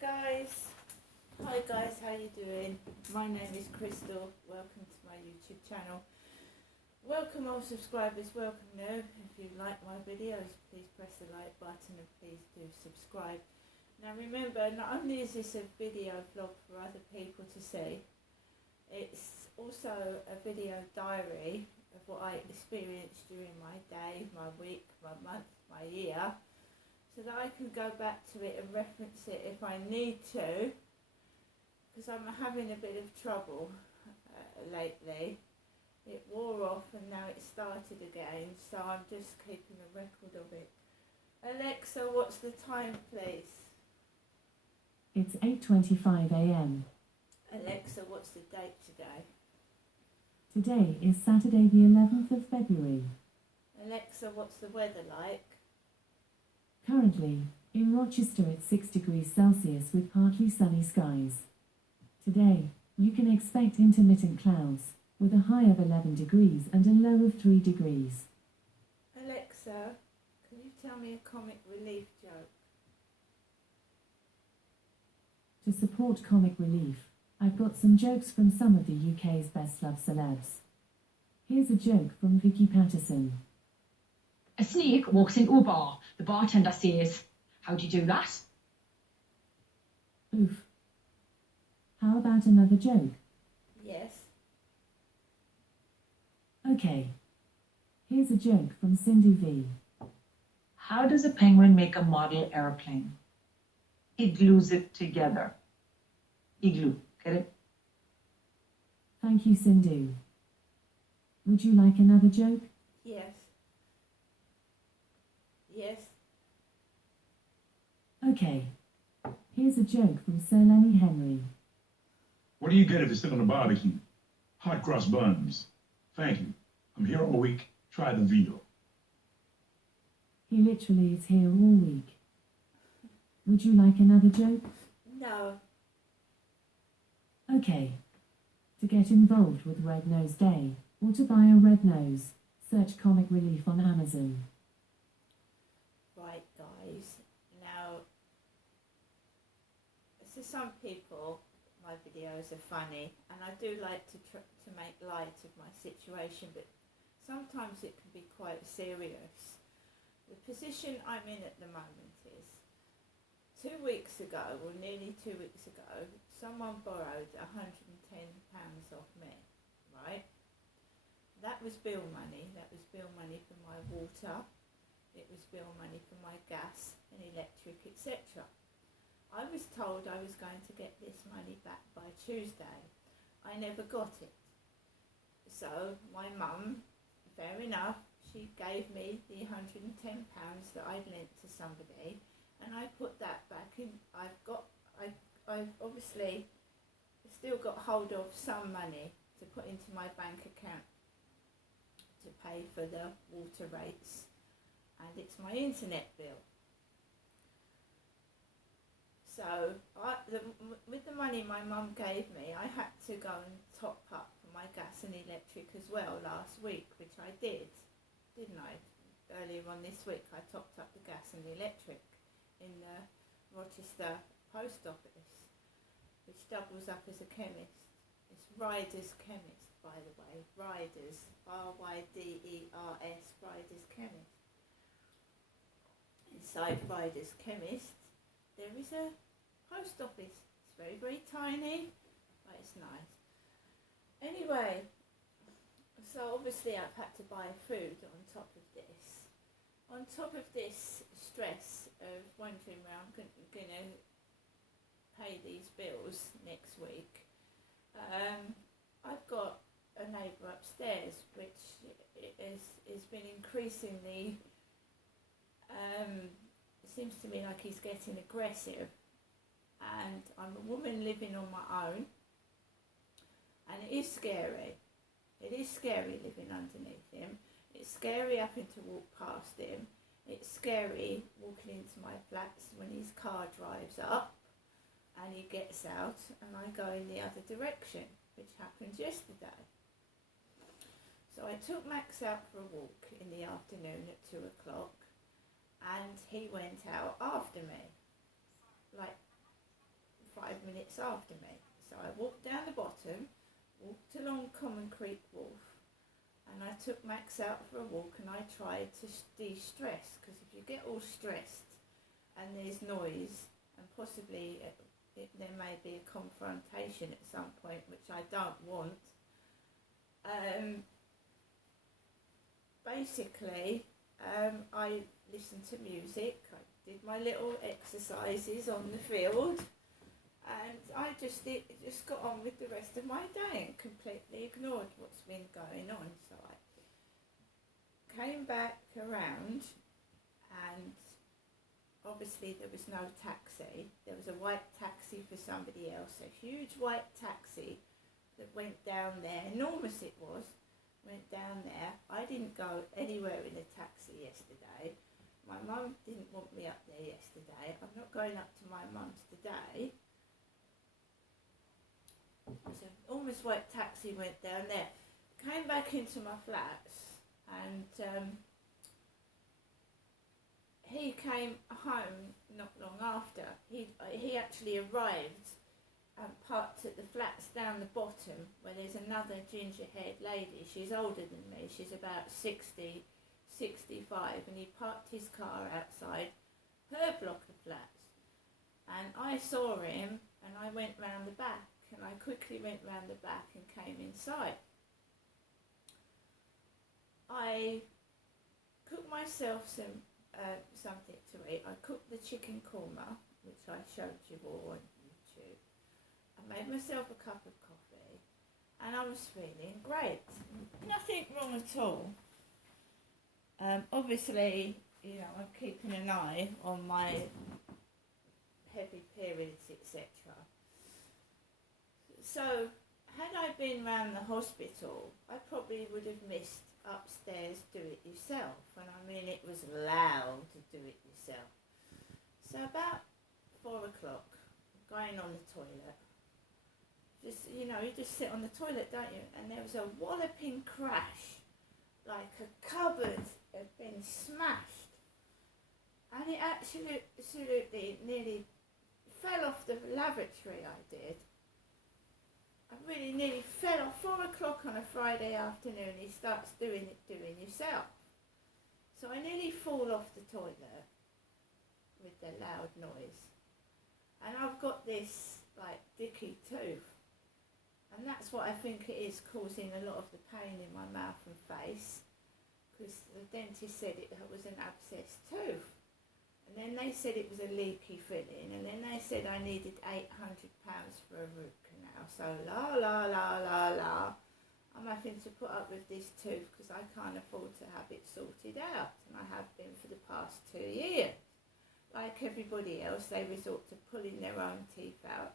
Hi guys, how you doing? My name is Crystal. Welcome to my YouTube channel. Welcome all subscribers, welcome new. If you like my videos, please press the like button and please do subscribe. Now remember, not only is this a video vlog for other people to see, it's also a video diary of what I experienced during my day, my week, my month, my year, so that I can go back to it and reference it if I need to, because I'm having a bit of trouble lately. It wore off and now it started again, so I'm just keeping a record of it. Alexa, what's the time, please? It's 8:25 a.m. Alexa, what's the date today? Today is Saturday the 11th of February. Alexa, what's the weather like? Currently, in Rochester it's 6 degrees Celsius with partly sunny skies. Today, you can expect intermittent clouds, with a high of 11 degrees and a low of 3 degrees. Alexa, can you tell me a comic relief joke? To support comic relief, I've got some jokes from some of the UK's best loved celebs. Here's a joke from Vicky Patterson. A snake walks into a bar. The bartender says, "How do you do that?" Oof. How about another joke? Yes. Okay. Here's a joke from Cindy V. How does a penguin make a model airplane? He glues it together. Igloo, get it? Thank you, Sindhu. Would you like another joke? Yes. Yes. Okay. Here's a joke from Sir Lenny Henry. What do you get if it's still on the barbecue? Hot cross buns. Thank you. I'm here all week. Try the veal. He literally is here all week. Would you like another joke? No. Okay. To get involved with Red Nose Day, or to buy a red nose, search Comic Relief on Amazon. Right, guys. Now, so some people, my videos are funny, and I do like to make light of my situation, but sometimes it can be quite serious. The position I'm in at the moment is, 2 weeks ago, or nearly 2 weeks ago, someone borrowed £110 off me, right? That was bill money. That was bill money for my water. It was bill money for my gas and electric, etc. I was told I was going to get this money back by Tuesday. I never got it. So my mum, fair enough, she gave me the £110 that I'd lent to somebody, and I put that back in. I've obviously still got hold of some money to put into my bank account to pay for the water rates, and it's my internet bill. So with the money my mum gave me, I had to go and top up for my gas and electric as well last week, which I did, didn't I? Earlier on this week I topped up the gas and the electric in the Rochester post office, which doubles up as a chemist. It's Ryder's Chemist, by the way. Ryder's, R-Y-D-E-R-S, Ryder's Chemist. Inside Ryder's Chemist, there is a post office. It's very, very tiny, but it's nice. Anyway, so obviously I've had to buy food on top of this. On top of this stress of wondering where I'm going to pay these bills next week, I've got a neighbour upstairs which has been increasingly, it seems to me like he's getting aggressive, and I'm a woman living on my own, and it is scary. It is scary living underneath him. It's scary having to walk past him. It's scary walking into my flats when his car drives up and he gets out and I go in the other direction, which happened yesterday. So I took Max out for a walk in the afternoon at 2 o'clock, and he went out after me. Like, 5 minutes after me. So I walked down the bottom, walked along Common Creek Wharf, and I took Max out for a walk, and I tried to de-stress, because if you get all stressed and there's noise and possibly there may be a confrontation at some point, which I don't want. Basically, I listened to music, I did my little exercises on the field, and I just got on with the rest of my day and completely ignored what's been going on. So I came back around, and obviously there was no taxi. There was a white taxi for somebody else, a huge white taxi that went down there, enormous it was, went down there. I didn't go anywhere in a taxi yesterday. My mum didn't want me up there yesterday. I'm not going up to my mum's today. So almost white taxi went down there. Came back into my flats, and he came home not long after. He actually arrived and parked at the flats down the bottom where there's another ginger-haired lady. She's older than me. She's about 60, 65, and he parked his car outside her block of flats. And I saw him, and I went round the back, and I quickly went round the back and came inside. I cooked myself something to eat. I cooked the chicken korma, which I showed you all on YouTube. I made myself a cup of coffee, and I was feeling great. Nothing wrong at all. Obviously, I'm keeping an eye on my heavy periods, etc. So, had I been round the hospital, I probably would have missed upstairs do it yourself. And I mean, it was loud to do it yourself. So about 4 o'clock, going on the toilet, you just sit on the toilet, don't you? And there was a walloping crash, like a cupboard had been smashed. And it absolutely nearly fell off the lavatory, I did. I really nearly fell off. 4 o'clock on a Friday afternoon, he starts doing yourself. So I nearly fall off the toilet with the loud noise. And I've got this, like, dicky tooth. And that's what I think it is causing a lot of the pain in my mouth and face. Because the dentist said it was an abscessed tooth. And then they said it was a leaky filling. And then they said I needed £800 for a root canal. So la. I'm having to put up with this tooth because I can't afford to have it sorted out. And I have been for the past 2 years. Like everybody else, they resort to pulling their own teeth out.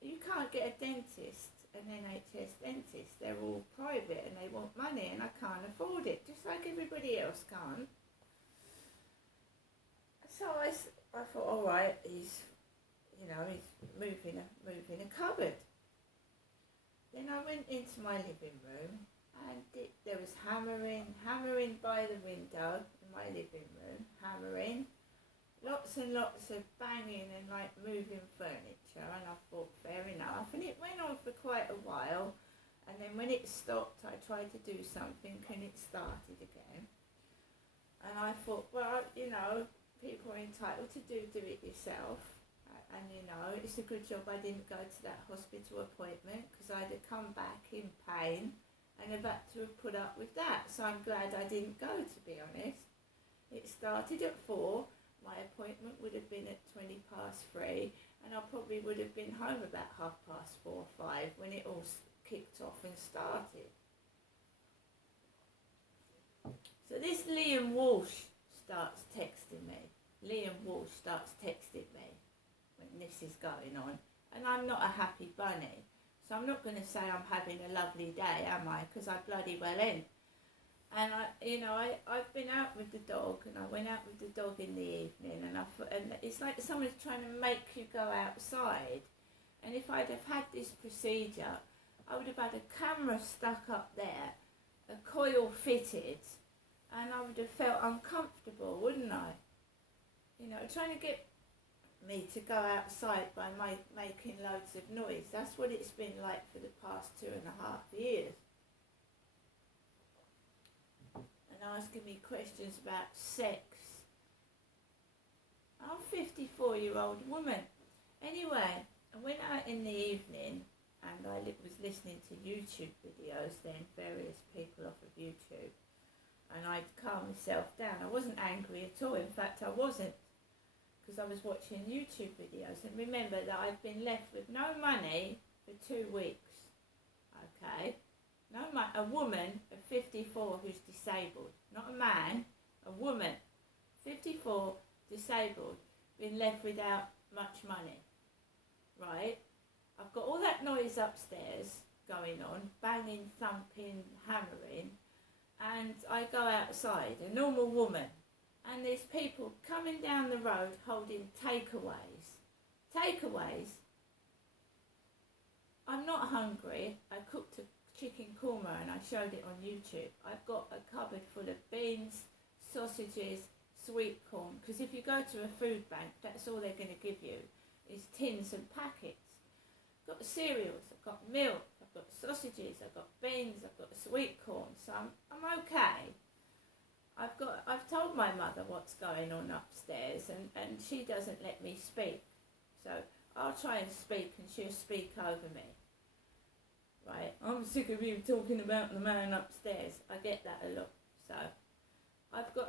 You can't get a dentist, an NHS dentist. They're all private and they want money, and I can't afford it, just like everybody else can't. So I thought, all right, he's moving a cupboard. Then I went into my living room, and there was hammering by the window in my living room, hammering. Lots and lots of banging and like moving furniture, and I thought fair enough, and it went on for quite a while, and then when it stopped I tried to do something and it started again, and I thought, well, people are entitled to do it yourself, and it's a good job I didn't go to that hospital appointment, because I'd have come back in pain and have had to have put up with that. So I'm glad I didn't go, to be honest. It started at 4. My appointment would have been at 3:20, and I probably would have been home about 4:30 or 5 when it all kicked off and started. So this Liam Walsh starts texting me. Liam Walsh starts texting me when this is going on, and I'm not a happy bunny. So I'm not going to say I'm having a lovely day, am I? Because I bloody well ain't. And I've been out with the dog, and I went out with the dog in the evening, and it's like someone's trying to make you go outside. And if I'd have had this procedure, I would have had a camera stuck up there, a coil fitted, and I would have felt uncomfortable, wouldn't I? Trying to get me to go outside by making loads of noise. That's what it's been like for the past 2.5 years. And asking me questions about sex. I'm a 54-year-old woman. Anyway, I went out in the evening and I was listening to YouTube videos then, various people off of YouTube. And I'd calm myself down. I wasn't angry at all. In fact, I wasn't. Because I was watching YouTube videos. And remember that I've been left with no money for 2 weeks. Okay? A woman of 54 who's disabled. Not a man. A woman. 54, disabled. Been left without much money. Right? I've got all that noise upstairs going on. Banging, thumping, hammering. And I go outside, a normal woman, and there's people coming down the road holding takeaways. Takeaways? I'm not hungry. I cooked a chicken korma and I showed it on YouTube. I've got a cupboard full of beans, sausages, sweet corn, because if you go to a food bank, that's all they're going to give you, is tins and packets. I've got cereals, I've got milk, I've got sausages, I've got beans, I've got sweet corn, so I'm okay. I've told my mother what's going on upstairs and she doesn't let me speak. So I'll try and speak and she'll speak over me. Right, I'm sick of you talking about the man upstairs. I get that a lot. So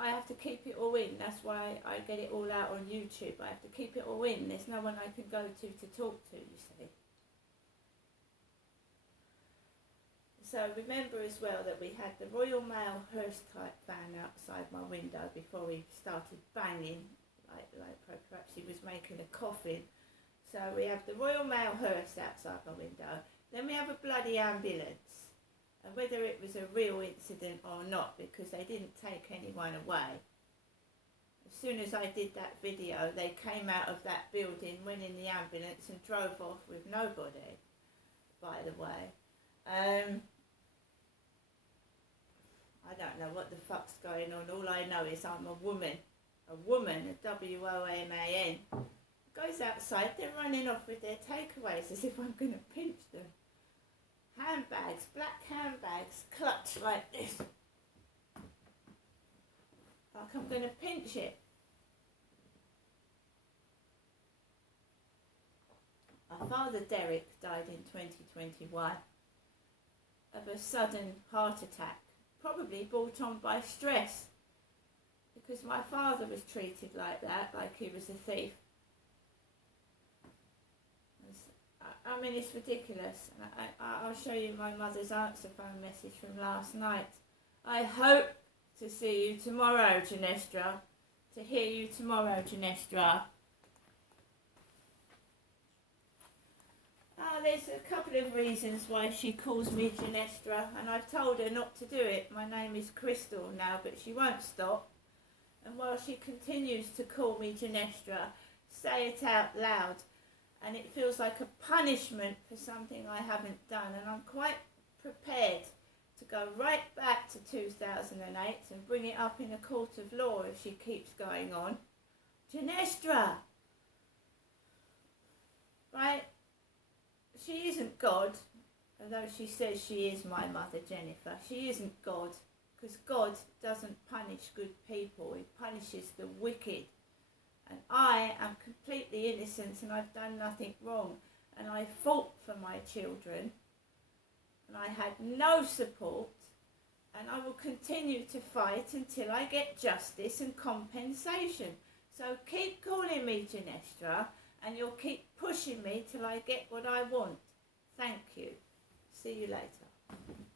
I have to keep it all in. That's why I get it all out on YouTube. I have to keep it all in. There's no one I can go to talk to, you see. So remember as well that we had the Royal Mail hearse type van outside my window before we started banging, like perhaps he was making a coffin. So we have the Royal Mail hearse outside my window. Then we have a bloody ambulance. And whether it was a real incident or not, because they didn't take anyone away. As soon as I did that video, they came out of that building, went in the ambulance and drove off with nobody, by the way. I don't know what the fuck's going on. All I know is I'm a woman, a W-O-M-A-N. Goes outside, they're running off with their takeaways as if I'm going to pinch them. Handbags, black handbags, clutched like this. Like I'm going to pinch it. My father Derek died in 2021 of a sudden heart attack. Probably brought on by stress, because my father was treated like that, like he was a thief. I mean, it's ridiculous. I'll show you my mother's answer phone message from last night. I hope to see you tomorrow, Genestra. To hear you tomorrow, Genestra. There's a couple of reasons why she calls me Genestra, and I've told her not to do it. My name is Crystal now, but she won't stop. And while she continues to call me Genestra, say it out loud. And it feels like a punishment for something I haven't done. And I'm quite prepared to go right back to 2008 and bring it up in a court of law if she keeps going on. Genestra! Right? She isn't God, although she says she is my mother, Jennifer. She isn't God, because God doesn't punish good people. He punishes the wicked. And I am completely innocent and I've done nothing wrong. And I fought for my children. And I had no support. And I will continue to fight until I get justice and compensation. So keep calling me Genestra. And you'll keep pushing me till I get what I want. Thank you. See you later.